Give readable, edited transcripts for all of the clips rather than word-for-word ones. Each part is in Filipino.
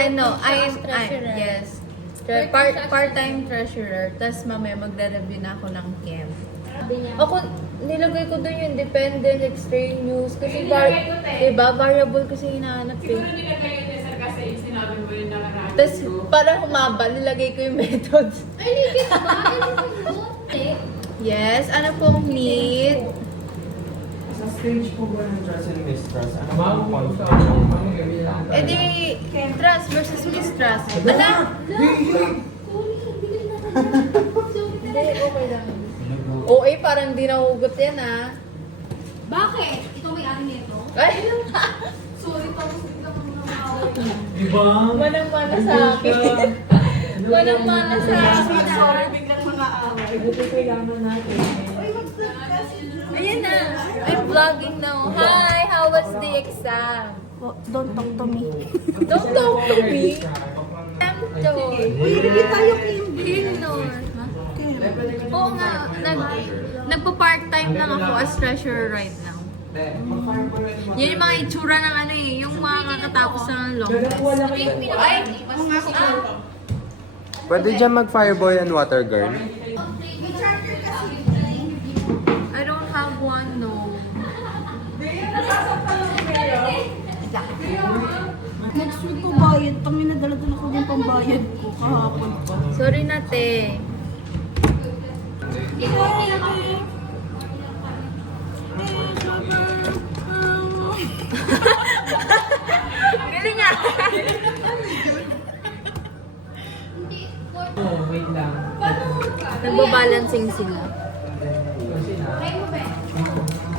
Yes. Part-time treasurer. Tapos mamaya magda-review na ako ng camp. Ako, nilagay ko doon yung dependent, extraneous. Kasi diba, variable kasi hinahanap Siguro eh. nilagay yun sir kasi sinabi mo yung nakaraan. Tapos para humaba, nilagay ko yung methods. Ay, legit ba? Yes, ano pong need? Sa stage po ba ng trust and mistrust? Ano ba ang point? Eh di, trust versus mistrust. Ala! Hindi, okay lang. OA, parang di nahugot yan ah. Bakit? Ito may ari nito? Ay! Sorry, tapos bigla ko nang Diba? Manang-mana sa akin. Manang-mana sa akin. Sorry, biglang mga away. Ito kailangan natin. Ayan na. I'm vlogging now. Hi! How was the exam? Don't talk to me. Don't talk to me. Uy, hindi tayo Oo nga, nagpo-part-time lang ako as treasurer right now. Yan yung mga itsura ng ano eh, yung mga kakatapos ng long test. Ay! Pwede dyan mag-fireball and water girl? I don't have one, no. Next week ko bayad. Kami nadala-dala ko din pambayad ko kahapon pa. Sorry na, te. Galing nga! Oh, wait lang. Nagbabalancing sila.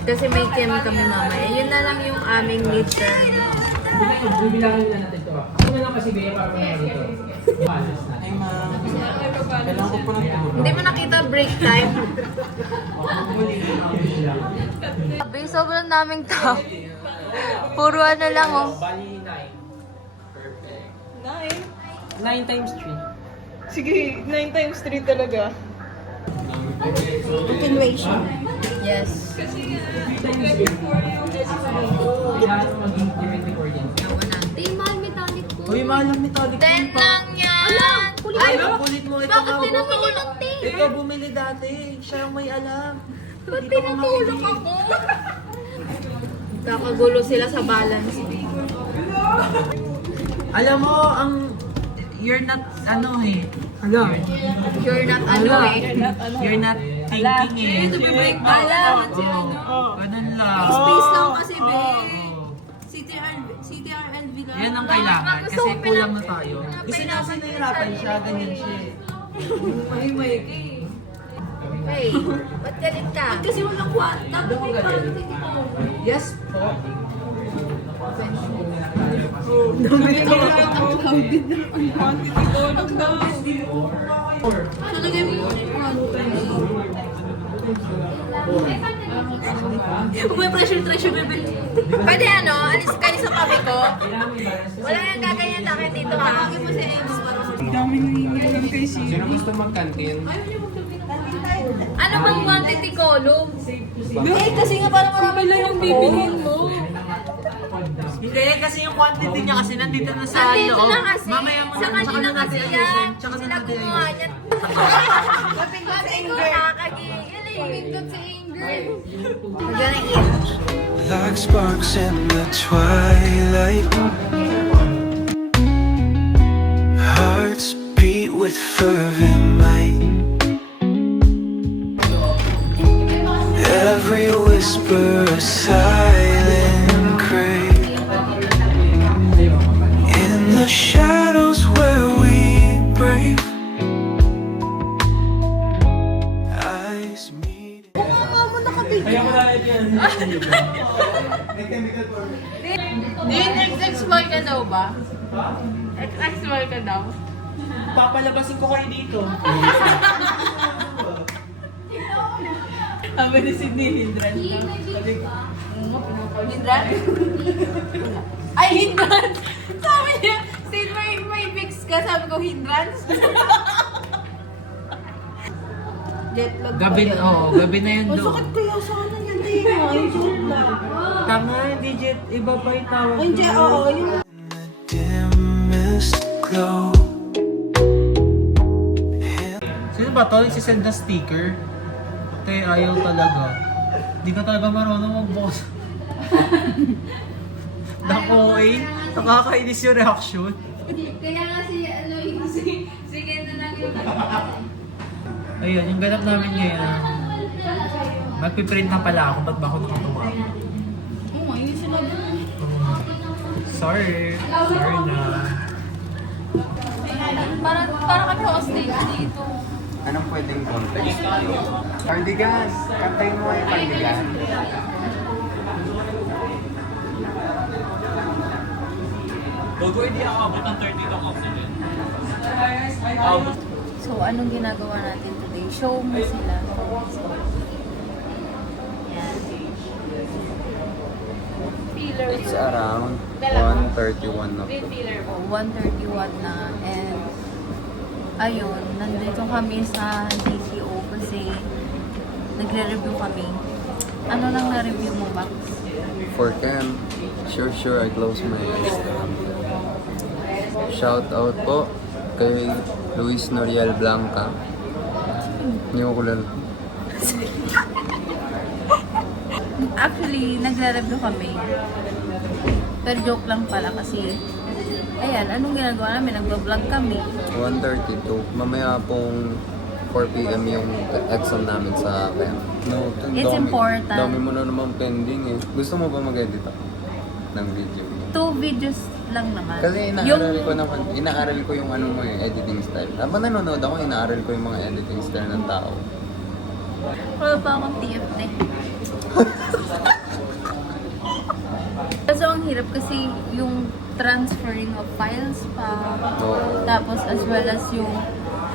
Kasi may chem kami mamaya. Yun na lang yung aming midterm. Bibilangin na natin ito. Ako na lang kasi Bea para mga dito. Balance na. Ay, ma'am. Kailangan ko pa ng tulong. Hindi mo nakita break time? Sabi, sobrang daming tao. Puro ano lang oh. Bali 9. Perfect. 9 times 3. Sige, 9 times 3 talaga. Continuation. Yes. Kailangan mo maging directly oriented. Di, mahal metallic ko. Uy, mahal ang metallic 10 lang yan! Ay, kulit mo. Ito Bakit nga. pinamili ng tea? Ito bumili dati. Siya ang may alam. Ba't pinatulong ako? Kakagulo sila sa balance. Alam mo, you're not, Ano? You're not ano eh. You're not thinking eh. Ito break down. Ganun lang. Space lang kasi, be. Oo. CTRLV lang. Yan ang kailangan kasi kulang na tayo. Kasi nasa nahirapan siya, ganyan siya. Hey, ba't galit ka? Kasi walang kwarta. Yes po. Talagay mo yung may pressure, bebe. Pwede ano, alis kayo sa tabi ko. Wala nang gaganyan sa akin dito ha. Tawagin mo si Ems para Dami nangingilam kay si Sino gusto mag-canteen? Ano bang quantity column? kasi nga parang marami Wala yung bibilhin mo. Hindi, kasi yung quantity niya kasi nandito na sa Nandito loob. na kasi. Mamaya mo Sa kanila kasi yan. Tsaka na Sila natin gumawa ayusin. niyan. Kasi ko nakakagigil eh. Pindot si Ingrid. Magaling eat. Like sparks in the twilight. Hearts beat with fervent might. Every whisper a silent cry. In the shadows where we brave, eyes meet. Kaya mo na yan. Din, ex-exploit ka daw ba? Ex-exploit ka daw? Papalabasin ko kayo dito. Sabi ni Sydney Hindran. Hindran? Ay, hindrance! Sabi niya, Sid, may fix ka. Sabi ko, hindrance? Jet lag pa Gabi, yun. gabi na yun doon. Sakit kaya sana yan, di nga. Yung joke lang. Tama, hindi jet. Iba pa yung tawag. Hindi, oo. Yung Dim mist, go. Sino ba to? Isisend na sticker? Te, ayaw talaga. Di ka talaga marunong mag-boss. Nako eh. Nakakainis yung reaction. Kaya nga si Ken na lang yung Ayun, yung ganap namin ngayon. Magpiprint na pala ako. Ba't ba ako nakatuwa? Oo, yun sinabi ko. Sorry. Sorry na. Para kami hostage dito. Anong pwedeng context? Cardigan! Kantayin mo yung cardigan. So, anong ginagawa natin today? Show mo sila. Yan. Filler. It's around 1:31 na po. 1:31 na. And, ayun, nandito kami sa DCO kasi nagre-review kami. Ano lang na-review mo, Max? For Cam, sure I close my Instagram. Shout out po kay Luis Noriel Blanca. Hindi ko kulala. Actually, nagre-review kami. Pero joke lang pala kasi, ayan, anong ginagawa namin? Nagbablog kami. 1:32. Mamaya pong 4 p.m. yung exam namin sa Cam. No, It's important. Dami mo na naman pending eh. Gusto mo ba mag-edit ako ng video? 2 videos lang naman. Kasi inaaral ko yung ano mo eh, editing style. Habang nanonood ako, inaaral ko yung mga editing style ng tao. Wala pa akong TFT. Kaso ang hirap kasi yung transferring of files pa. Oo. Tapos as well as yung,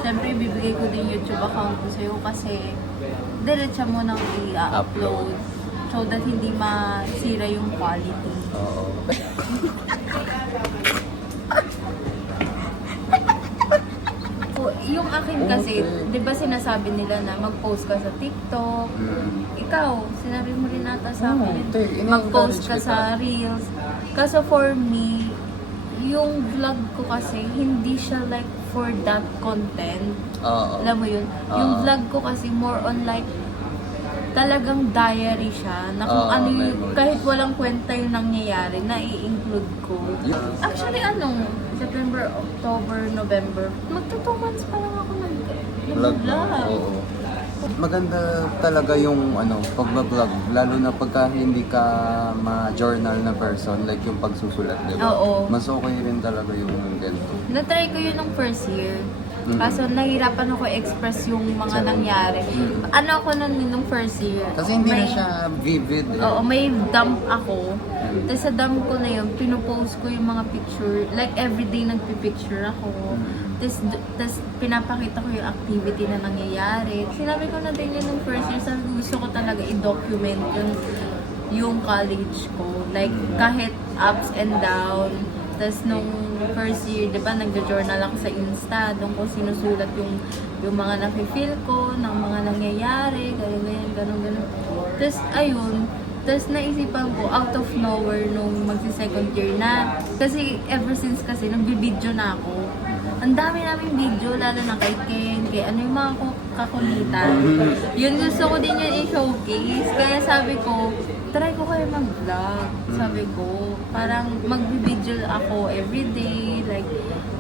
syempre bibigay ko din YouTube account ko sa'yo kasi diretsa mo nang i-upload so that hindi masira yung quality. Oo. So, yung akin kasi, Okay. di ba sinasabi nila na mag-post ka sa TikTok, Mm. ikaw, sinabi mo rin nata sa akin, te, mag-post ka ina-encourage sa Reels. Kaso for me, yung vlog ko kasi, hindi siya like for that content. Oo. Alam mo yun? Yung Oo. vlog ko kasi more on like, talagang diary siya, na kung Oo, ano yung, memories. kahit walang kwenta yung nangyayari, na i-include ko. Yeah. Actually, September, October, November, magto 2 months pa lang ako Vlog na. nag-vlog. Oo. Maganda talaga yung pag-vlog, lalo na pagka hindi ka ma-journal na person, like yung pagsusulat, di ba? Oo. Mas okay rin talaga yung ganito. Na-try ko yun nung first year. Mhm. Kaso nahirapan ako express yung mga Sarap. nangyari. Mhm. Ano ako nung first year? Kasi hindi na May- siya vivid eh. Oo, may dump ako. Mm. Tapos sa dump ko na yun, pinupost ko yung mga picture. Like everyday nagpipicture ako. Mm. Tapos pinapakita ko yung activity na nangyayari. Sinabi ko na din yun nung first year, sabi ko gusto ko talaga i-document yung college ko. Like kahit ups and down. Tapos nung first year, di ba, nagja-journal ako sa Insta. Doon ko sinusulat yung mga nafe-feel ko, ng mga nangyayari, ganun. Tapos ayun, tapos naisipan ko, out of nowhere, nung magsi-second year na. Kasi ever since kasi, nagbibideo na ako. Ang dami naming video, lalo na kay Ken, kay ano yung mga kakulitan. Yun gusto ko din yun i-showcase. Kaya sabi ko, try ko kayo mag-vlog. Sabi ko, parang mag-video ako everyday. Like,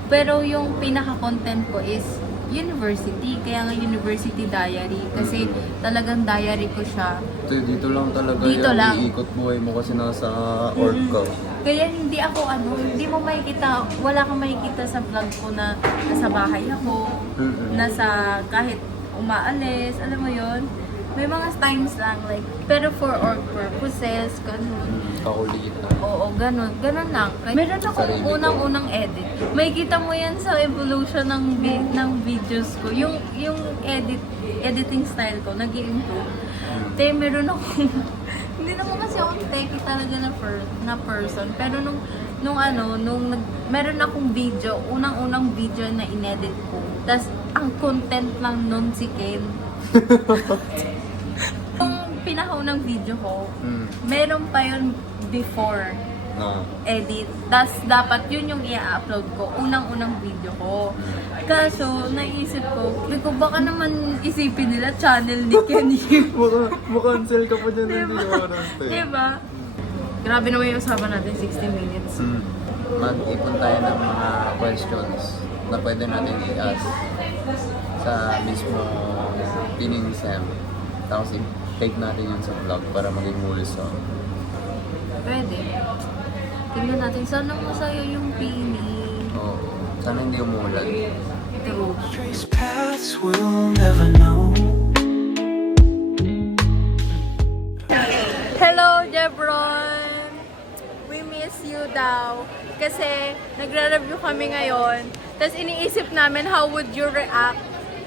pero yung pinaka-content ko is university. Kaya nga university diary. Kasi talagang diary ko siya. Dito lang talaga Dito yung lang. iikot buhay mo kasi nasa org ka. Kaya hindi ako hindi mo makikita, wala kang makikita sa vlog ko na nasa bahay ako, nasa kahit umaalis, alam mo yon. May mga times lang, like, pero for org purposes, ganun. Kakulitan. Oo, ganun lang. Meron akong Sarili ko. unang edit. Makikita mo yan sa evolution ng videos ko. Yung editing style ko, nag-i-improve. Te, meron akong, hindi naman kasi ako techie talaga na person. Pero meron akong video, unang video na inedit ko. Tapos, ang content lang nun si Ken. Yung pinakaunang video ko, meron pa yun before. No. edit. Tas dapat yun yung i-upload ko. Unang-unang video ko. Kaso, naisip ko, baka naman isipin nila channel ni Ken Yu. Makancel ka pa dyan. Diba? Grabe naman yung usapan natin, 60 minutes. Mag-ipon tayo ng mga questions na pwede natin i-ask sa mismo Pining Sam. Tapos i-take natin yun sa vlog para maging wholesome. Pwede. Tingnan natin, sana masaya yung Pini. Oo. Sana hindi umulan. True. Trace paths we'll never know. Hello, Jebron! We miss you daw. Kasi nagre-review kami ngayon. Tapos iniisip namin how would you react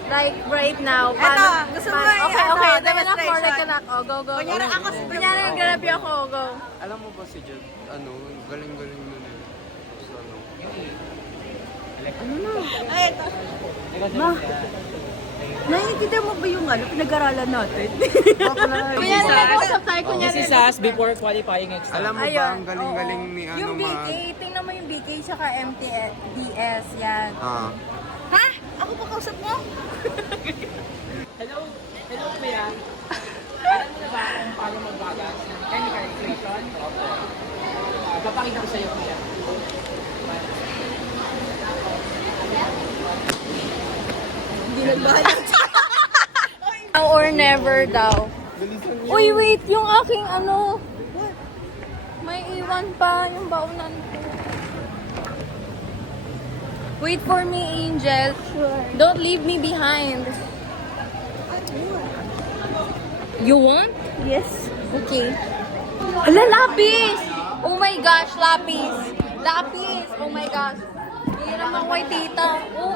like right now. Eto, gusto mo Okay, ano, okay. Dami na demonstration? correct ka na. Oh, go, go. Kunyari ako si Jeb. Kunyari nagre-review ako. Go. Alam mo ba si Jeb, galing-galing nun eh. So, Ay, ito. Ma, nakikita mo ba yung pinag-aralan natin? Kunyari nag-usap tayo. Kunyari Si Sas before qualifying exam. alam mo ba Ayun, ang galing-galing oo. ni Yung BK, tingnan mo yung BK tsaka MTS, yan. Ha? Ako pa kausap mo? Hello kuya. Alam mo na ba kung paano magbagas ng chemical equation? Opo. Papakita ko sa iyo kuya. Hindi nagbahala. Now or never daw. Uy, wait! Yung aking ano... May iwan pa yung baunan ko. Wait for me, Angel. Don't leave me behind. You want? Yes. Okay. Hala, lapis! Oh my gosh, lapis! Lapis! Oh my gosh. Hindi naman kay tita.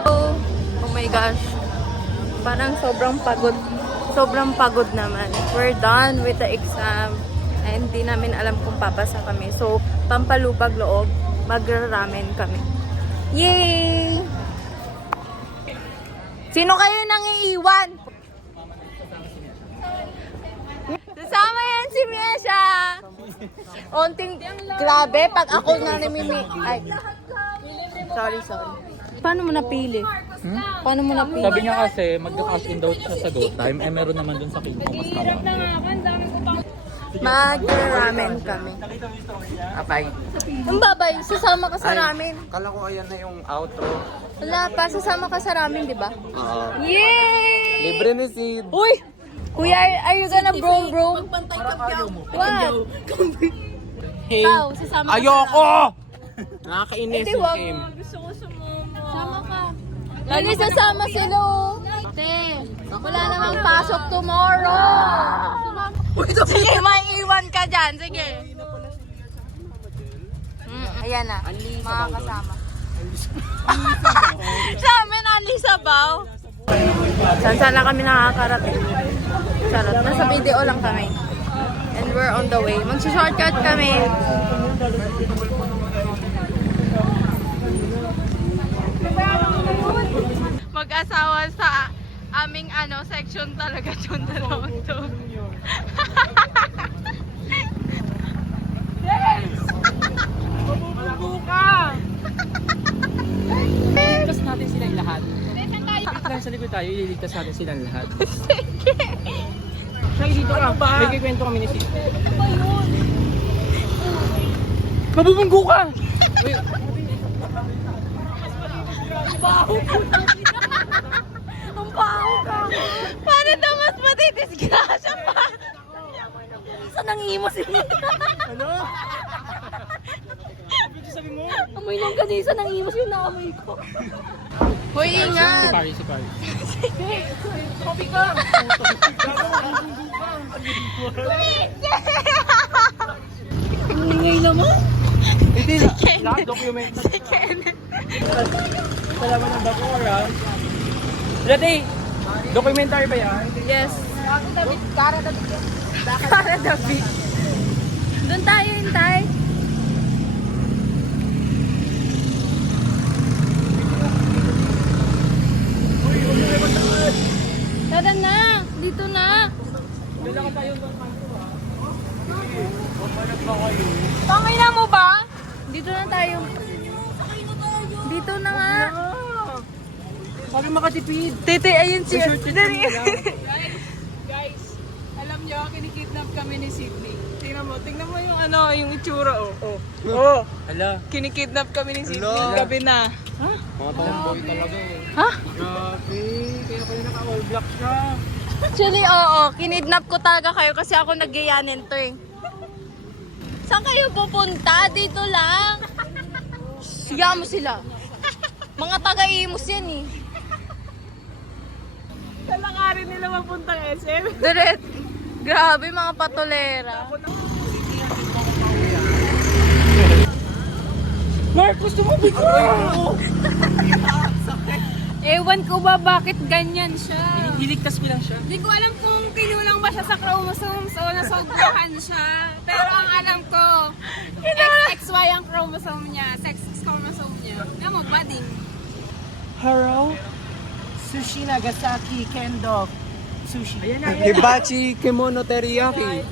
Oh my gosh. Parang sobrang pagod. Sobrang pagod naman. We're done with the exam. And hindi namin alam kung papasa kami. So, pampalupag loob, magra-ramen kami. Yay! Sino kayo nang iiwan? Kasama yan si Miesha! Onting, grabe, pag ako na namimi... Ay, sorry. Paano mo napili? Paano mo napili? Sabi niya kasi, magka-cash in daw siya sa GoTime. Meron naman dun sa King Kong mas tama. Magra-ramen kami. Apay. Ang babay, sasama ka sa ramen. Kala ko ayan na yung outro. Wala pa, sasama ka sa ramen, di ba? Oo. Yay! Libre ni Sid. Uy! Kuya, are you gonna bro? Magpantay ka byaw. What? Hey, Ikaw, sasama ka ayoko! Nakakainis Hindi, yung wag. game. Sama ka. Lagi sasama sila. Te, wala namang pasok tomorrow. Sige, may iwan ka dyan. Sige. Ayan na, mga kasama. Sa amin, Anli Sabaw. Saan kami nakakarating? Charot, nasa video lang kami. And we're on the way. Mag-shortcut kami. Mag-asawa sa aming section talaga yung dalawang to. Iligtas natin silang lahat. Sa likod tayo, ililigtas natin silang lahat. Siya, dito ka. May kikwento kami ni Sid. Mabubunggo ka! Wait. Ang baho ka. Paano daw mas matidisgrasya pa? Saan ang imo siya? Ano? Ano sabi mo? Amoy lang kanisa ng imos yung naamoy ko. Hoy, ingat! Si Pari. Kopi ka! Ang ingay naman. Hindi, lahat document. Si Kenneth. Salamat ng Bakura. Dati, documentary ba yan? Yes. Cara David. Doon tayo, hintay. Tara na! Dito na! Tangina mo ba? Dito na tayo. Dito na nga. Sabi makatipid. Tete, ayun siya. Guys, alam nyo, kinikidnap kami ni Sydney. Tingnan mo yung yung itsura, Hala. Kinikidnap kami ni Sydney, Hala. gabi na. Mga tomboy talaga eh. Ha? Grabe. Kaya pala naka-all black siya. Actually, oo. Kinidnap ko talaga kayo kasi ako nagyayanin to eh. Saan kayo pupunta? Dito lang. Siya mo sila. Mga taga-imus yan eh. Kalakarin nila mapuntang SM. Diret. Grabe mga patolera. Mark, gusto mo bigyan? Ewan ko ba bakit ganyan siya. Hiligtas mo lang siya. Hindi ko alam kung kinulang ba siya sa chromosomes o nasobrahan siya. Pero ang alam ko, XXY ang chromosome niya, sex chromosome niya. Alam mo, budding. Haro. Sushi Nagasaki Kendo. Sushi. Hibachi Kimono Teriyaki.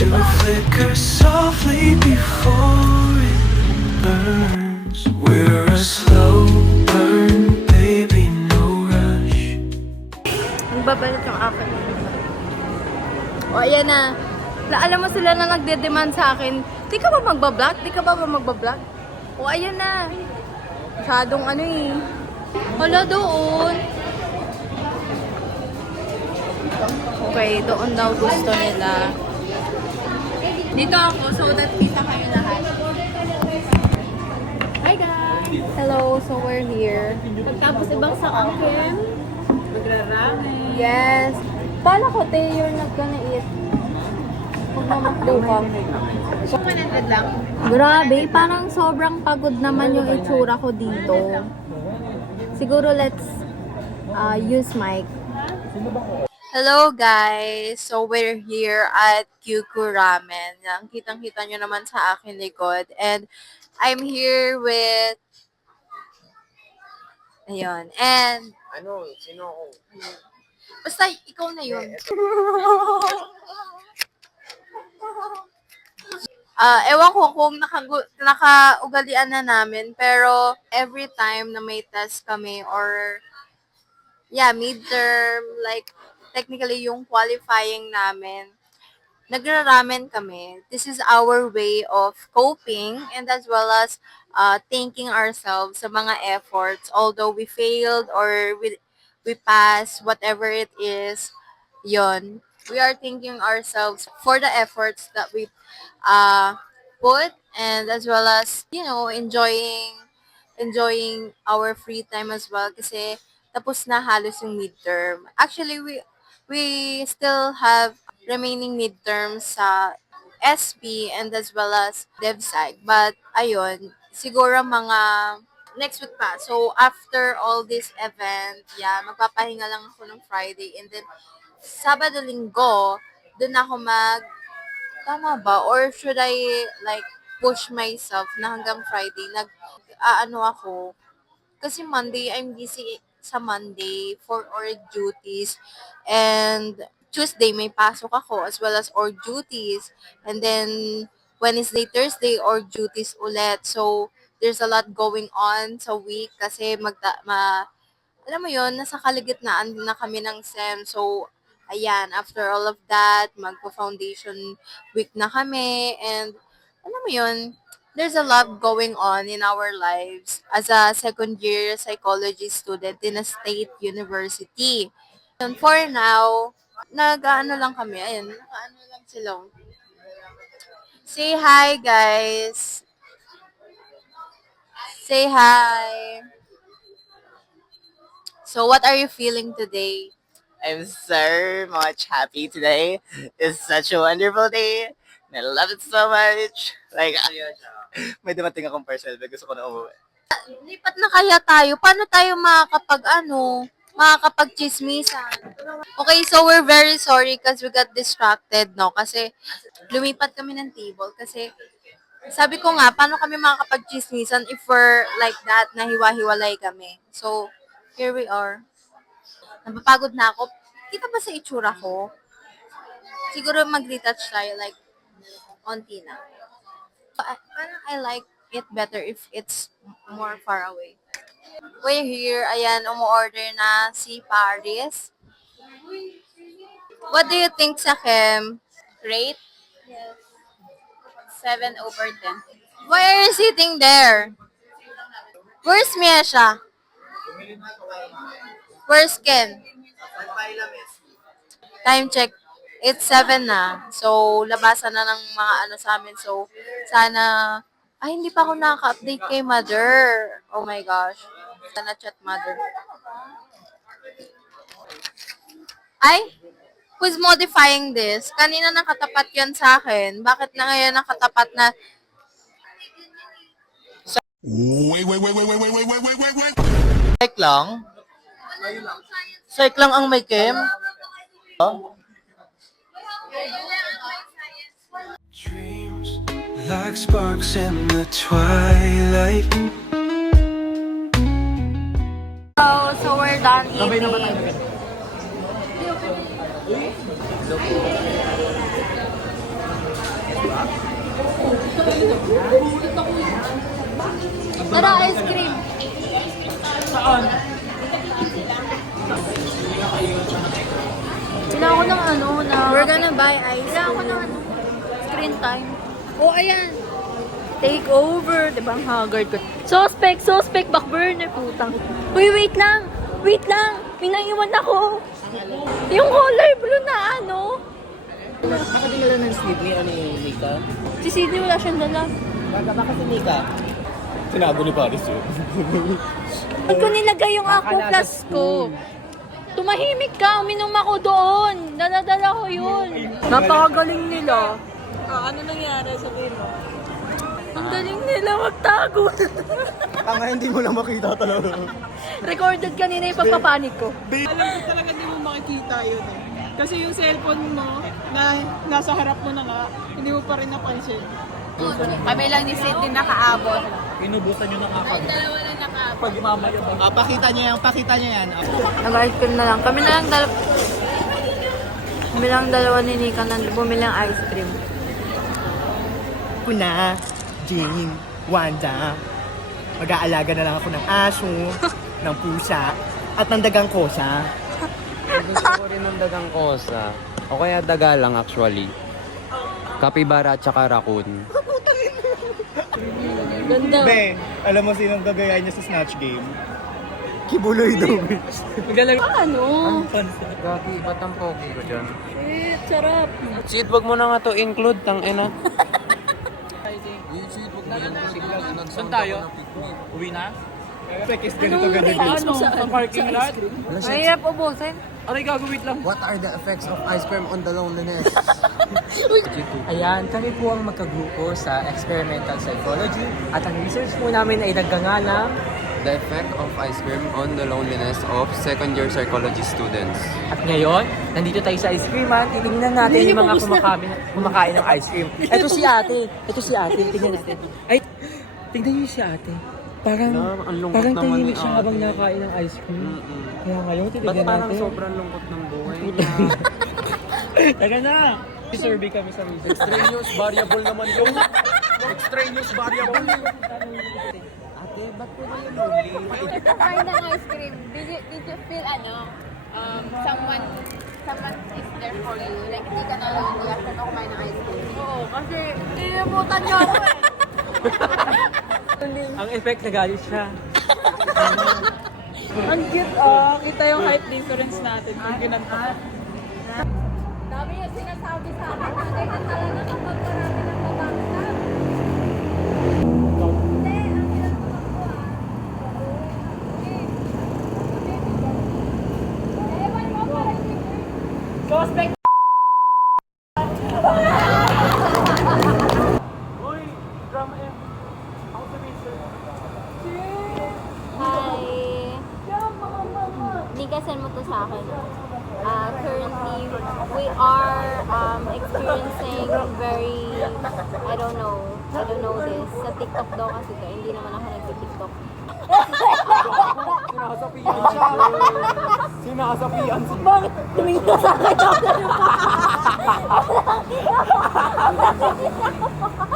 To flicker softly before it burns. We're a slow burn, baby, no rush. Nagbabalik yung akin. O, ayan na. Alam mo sila na nagde-demand sa akin, di ka ba magbablog? Di ka ba magbablog? O, ayan na. Masyadong ano eh. Hala, doon. Okay, doon daw gusto nila. Dito ako so that kita kayo lahat. Hi guys! Hello, so we're here. Tapos ibang sa akin. Magrarami. Yes. Pala ko, te, you're not gonna eat. Huwag mamakdo ka. 100 lang. Grabe, parang sobrang pagod naman yung itsura ko dito. Siguro let's use mic. Hello guys! So we're here at Kyuku Ramen. Ang kitang-kita nyo naman sa akin likod. And I'm here with... Ayun. And... Ano? Sino ako? Basta ikaw na yun. Ewan ko kung nakaugalian na namin, pero every time na may test kami or midterm, like technically yung qualifying namin, nagra-ramen kami. This is our way of coping and as well as thanking ourselves sa mga efforts. Although we failed or we passed, whatever it is, yon. We are thanking ourselves for the efforts that we put and as well as, enjoying our free time as well kasi tapos na halos yung midterm. Actually, we still have remaining midterms sa SP and as well as DevSpsych. But, ayun, siguro mga next week pa. So, after all this event, magpapahinga lang ako ng Friday and then Sabado, Linggo, dun ako tama ba? Or should I like push myself na hanggang Friday ako? Kasi Monday, I'm busy sa Monday for org duties. And Tuesday, may pasok ako as well as org duties. And then Wednesday, Thursday, org duties ulit. So, there's a lot going on sa week kasi alam mo yon, nasa kaligitnaan din na kami ng SEM. So, ayan, after all of that, magpo-foundation week na kami. And alam mo yon, there's a lot going on in our lives as a second-year psychology student in a state university. And for now, nag-ano lang kami. Ayun, naka-ano lang sila. Say hi, guys. Say hi. So, what are you feeling today? I'm so much happy today. It's such a wonderful day. And I love it so much. Like, may dumating akong parcel. Gusto ko na umuwi. Lipat na kaya tayo? Paano tayo makakapag-chismisan? Okay, so we're very sorry because we got distracted, no? Kasi lumipat kami ng table kasi sabi ko nga, paano kami makakapag-chismisan if we're like that, na hiwa-hiwalay kami. So, here we are. Napapagod na ako. Kita ba sa itsura ko? Siguro mag-retouch tayo, like, onti na. Parang I like it better if it's more far away. We're here, ayan, umu-order na si Paris. What do you think sa Kem? Rate? 7/10. Why are you sitting there? Where's Miesha? Where's Ken? Time check. It's 7 na. So, labasan na ng mga ano sa amin. So, sana... Ay, hindi pa ako nakaka-update kay Mother. Oh my gosh. Sana chat Mother. Ay, who's modifying this? Kanina nakatapat yan sa akin. Bakit na ngayon nakatapat na... Psych lang? Psych lang ang may Kem? Dreams like sparks in the twilight. So we're done eating. Tara, ice cream. Kailangan ko ng ano na... We're gonna buy ice cream. Kailangan ko ng ano, screen time. Oh, ayan. Take over. Diba ang haggard ko? Suspect, backburner, putang. Uy, wait lang. May naiwan ako. Yung color blue na ano. Nakadingala ng Sydney, ano yung Nika? Si Sydney wala siyang dala. Baka si Nika. Tinago ni Paris yun. Ba't ko nilagay yung ako plus ko? Tumahimik ka, uminom ako doon. Daladala ko yun. Napakagaling nila. Ano nangyari? Sabihin mo. Ang galing nila magtago. Tanga, hindi mo lang makita talaga. Recorded kanina yung pagpapanik ko. Alam ko talaga hindi mo makikita yun eh. Kasi yung cellphone mo, na nasa harap mo na nga, hindi mo pa rin napansin. Kami lang ni Sydney nakaabot. Inubusan nyo ng kapag. Dalawa lang nakaabot. Pag mamaya ba? Pakita niya yan. Nag-ice cream na lang. Kami lang dalawa ni Nika na bumili ng ice cream. Kuna, Jane, Wanda, mag-aalaga na lang ako ng aso, ng pusa, at ng dagang kosa. Gusto ko rin ng dagang kosa. O kaya daga lang actually. Kapibara at saka raccoon. Ganda. Be, alam mo sinong gagayahin niya sa Snatch Game? Kibuloy daw. Ano? Gagi, ba't ang pogi ko dyan? Shit, sarap. Shit, wag mo na nga to include, tang ina. Saan tayo? Uwi na? Is ganito gagawin. Sa parking lot? Mahirap ubusin. Aray, gagawin lang. What are the effects of ice cream on the loneliness? Ayan, kami po ang magkagrupo sa experimental psychology at ang research po namin ay nagkanga ng The effect of ice cream on the loneliness of second-year psychology students. at ngayon, nandito tayo sa ice creaman, titingnan natin yung mga kumakain ng ice cream. Ito si ate, tingnan natin. Ay, tingnan niyo si ate. Parang tahimik siya habang nakain ng ice cream. Kaya ngayon, titignan natin. sobrang lungkot ng buhay Taga na! Survey kami sa research. Extraneous variable naman yung... Extraneous variable. Ate, ba't po kayo lonely? Kumain ng ice cream. Did you feel someone is there for you? Like, hindi ka na lonely after na kumain ng ice cream. Oo, kasi nilimutan niyo ako eh. Ang effect, nagalit siya. Ang cute kita yung height difference natin kung ginanta. Dami yung sinasabi sa akin na ganyan talaga kapag marami ng babangsa. Hindi, ang ginagawa ko Ewan mo parang Suspect! Hi. Nika, send mo to sa akin. Currently, we are experiencing very, I don't know this. Sa TikTok daw kasi to, hindi naman ako nag-TikTok. Sinasapian si... Bakit? Tumingin ka sa akin.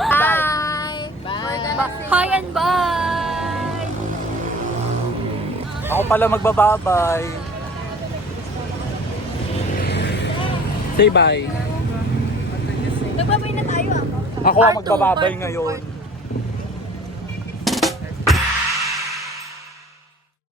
Bye! Hi and bye! Ako pala magbababay. Say bye. Nagbabay na tayo ah. Ako ang Part two, magbababay part two, ngayon. part